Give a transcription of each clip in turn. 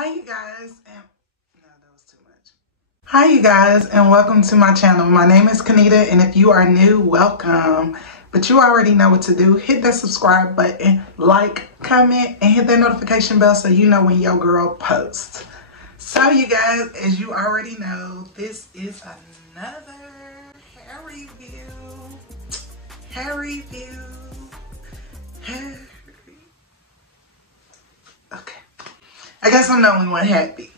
Hi you guys and no, that was too much. Hi you guys and welcome to my channel. My name is Kanita, and if you are new, welcome. But you already know what to do. Hit that subscribe button, like, comment, and hit that notification bell so you know when your girl posts. So you guys, as you already know, this is another hair review. Okay. I guess I'm the only one happy.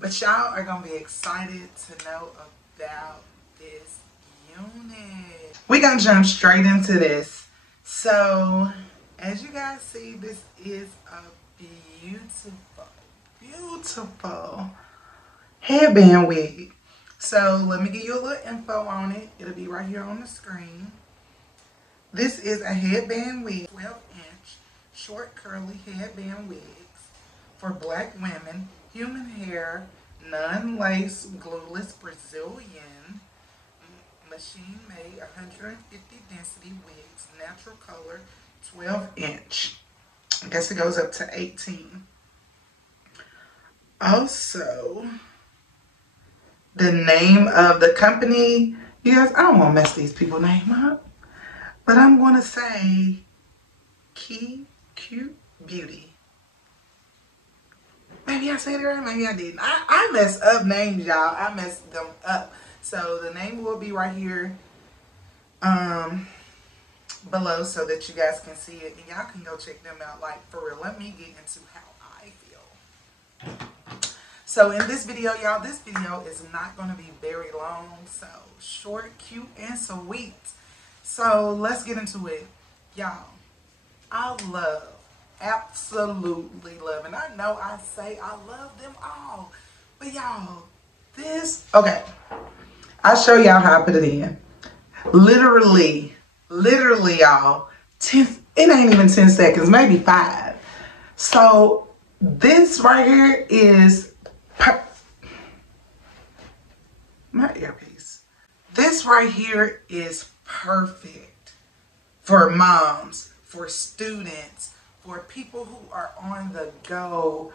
But y'all are going to be excited to know about this unit. We're going to jump straight into this. So, as you guys see, this is a beautiful headband wig. So, let me give you a little info on it. It'll be right here on the screen. This is a headband wig, 12-inch, short curly headband wigs for black women, human hair, non-lace, glueless Brazilian, machine made, 150 density wigs, natural color, 12-inch. I guess it goes up to 18. Also, the name of the company, you guys, I don't want to mess these people's name up, but I'm going to say Key Cute Beauty. Maybe I said it right, maybe I didn't. I mess up names, y'all. I messed them up. So the name will be right here below so that you guys can see it. And y'all can go check them out. Like, for real, let me get into how I feel. So in this video, y'all, this video is not going to be very long. So short, cute, and sweet. So let's get into it. Y'all, I love, absolutely love, and I know I say I love them all, but y'all, this, okay, I'll show y'all how I put it in. Literally y'all, it ain't even 10 seconds, maybe 5. So this right here is my earpiece. This right here is perfect for moms, for students, for people who are on the go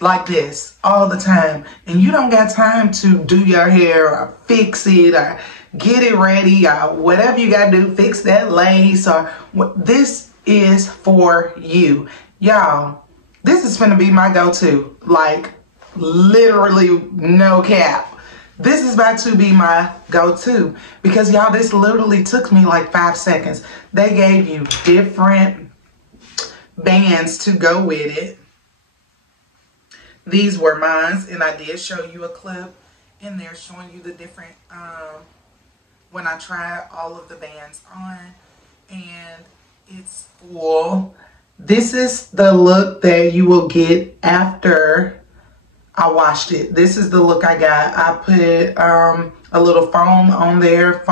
like this all the time, and you don't got time to do your hair or fix it or get it ready or whatever you got to do, fix that lace or what. This is for you. Y'all, this is gonna be my go-to, like literally no cap. This is about to be my go-to because y'all, this literally took me like 5 seconds. They gave you different bands to go with it. These were mine, and I did show you a clip in there showing you the different, when I tried all of the bands on, and it's full. This is the look that you will get after I washed it. This is the look I got. I put a little foam on there,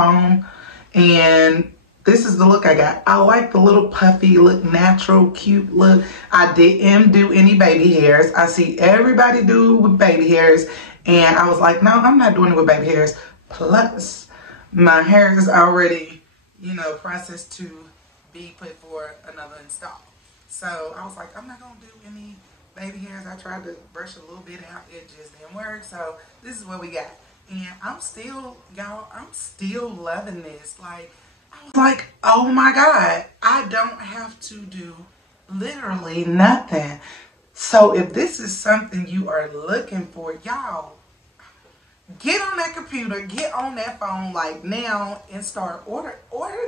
and this is the look I got. I like the little puffy look, natural, cute look. I didn't do any baby hairs. I see everybody do with baby hairs, and I was like, no, I'm not doing it with baby hairs. Plus, my hair is already, you know, processed to be put for another install. So I was like, I'm not gonna do any baby hairs. I tried to brush a little bit out, it just didn't work. So this is what we got, and I'm still, y'all, I'm still loving this. Like, I was like, oh my God, I don't have to do literally nothing. So if this is something you are looking for, y'all, get on that computer, get on that phone like now and start order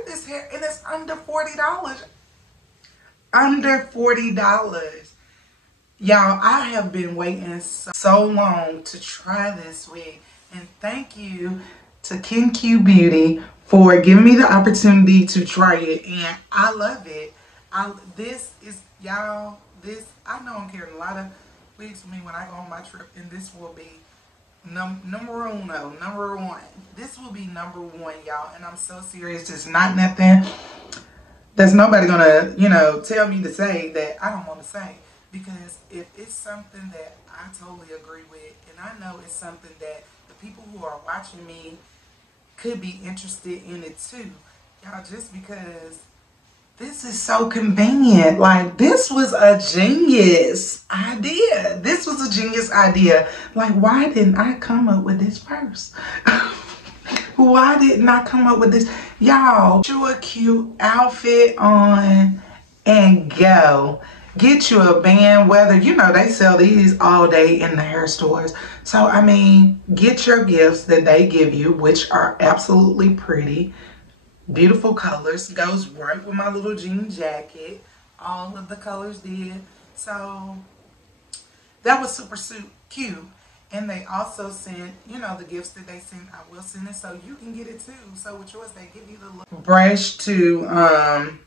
this hair, and it's under $40. Under $40. Y'all, I have been waiting so long to try this wig, and thank you to KenQ Beauty for giving me the opportunity to try it, and I love it. This is, y'all, this, I know I'm carrying a lot of wigs with me when I go on my trip, and this will be number one. This will be number one, y'all, and I'm so serious. It's not nothing that's nobody gonna, you know, tell me to say that I don't want to say, because if it's something that I totally agree with, and I know it's something that the people who are watching me could be interested in it too. Y'all, just because This is so convenient. Like, this was a genius idea. This was a genius idea. Like, why didn't I come up with this first? Why didn't I come up with this? Y'all, get you a cute outfit on and go. Get you a band, whether, you know, they sell these all day in the hair stores. So, I mean, get your gifts that they give you, which are absolutely pretty. Beautiful colors. Goes right with my little jean jacket. All of the colors did. So, that was super cute. And they also sent, you know, the gifts that they sent, I will send it so you can get it too. So with yours, they give you the little brush to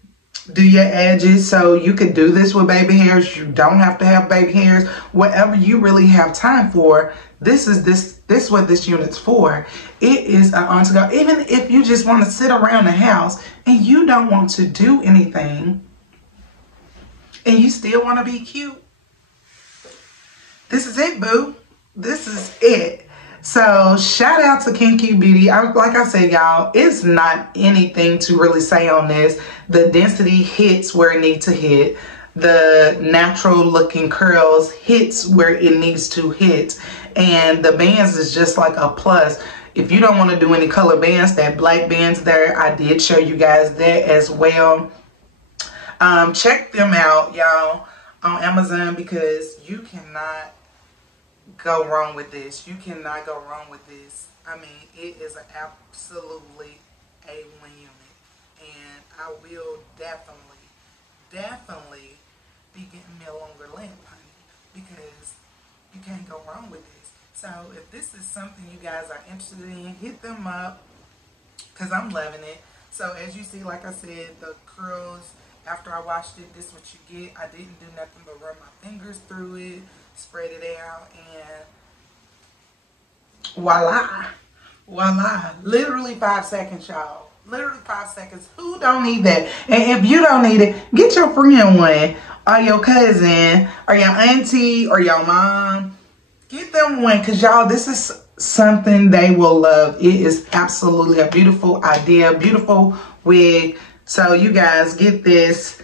do your edges. So you could do this with baby hairs. You don't have to have baby hairs. Whatever you really have time for, this is what this unit's for. It is an on to go. Even if you just want to sit around the house and you don't want to do anything and you still want to be cute, this is it, boo. This is it. So shout out to Kinky Beauty. Like I said, y'all, it's not anything to really say on this. The density hits where it needs to hit. The natural looking curls hits where it needs to hit. And the bands is just like a plus. If you don't want to do any color bands, that black bands there, I did show you guys that as well. Check them out, y'all, on Amazon, because you cannot go wrong with this. You cannot go wrong with this. I mean, it is an absolutely A1 unit. And I will definitely be getting me a longer lamp, honey, because you can't go wrong with this. So if this is something you guys are interested in, hit them up, because I'm loving it. So as you see, like I said, the curls, after I washed it, this is what you get. I didn't do nothing but run my fingers through it, spread it out, and voila. Literally 5 seconds, y'all. Literally 5 seconds. Who don't need that? And if you don't need it, get your friend one, or your cousin, or your auntie, or your mom. Get them one, because y'all, this is something they will love. It is absolutely a beautiful idea, beautiful wig. So you guys get this.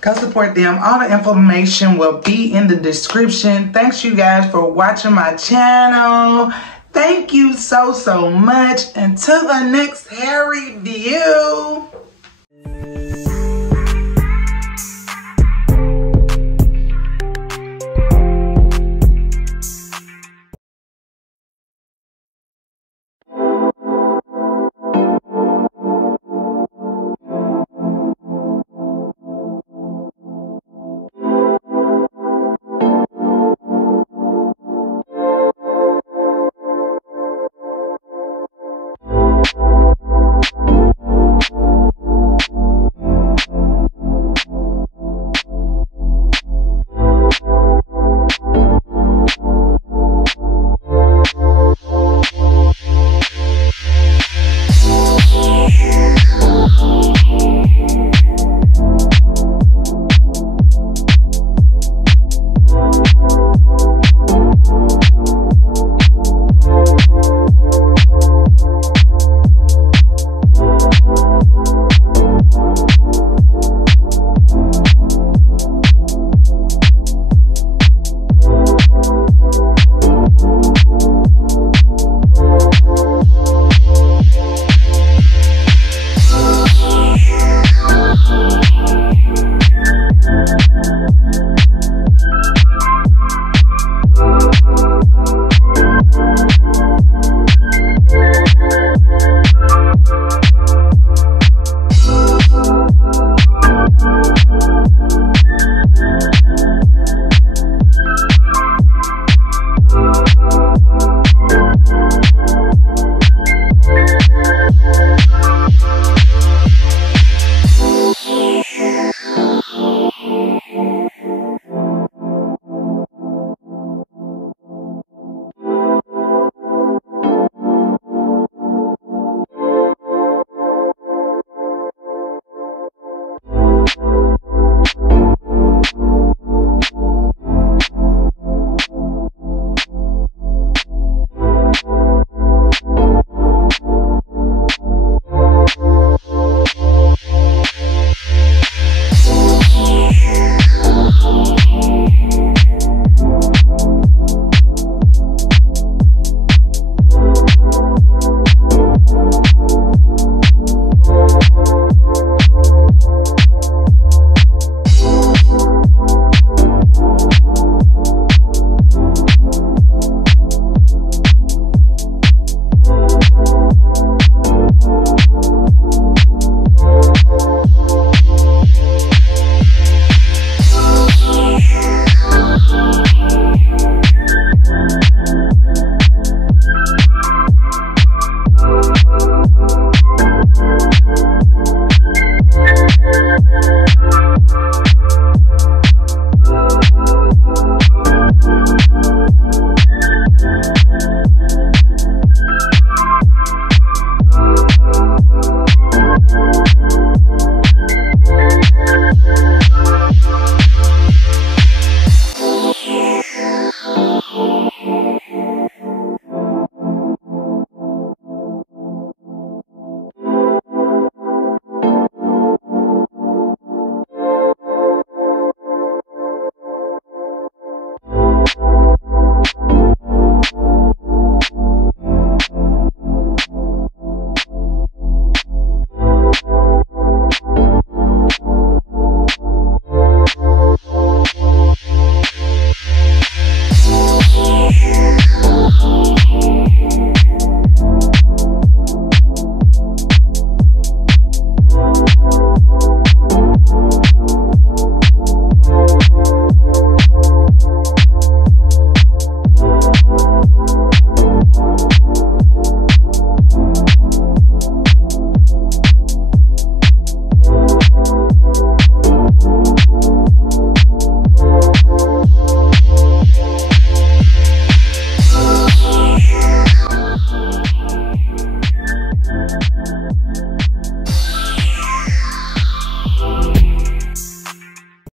Go support them. All the information will be in the description. Thanks you guys for watching my channel. Thank you so much. Until the next hair review.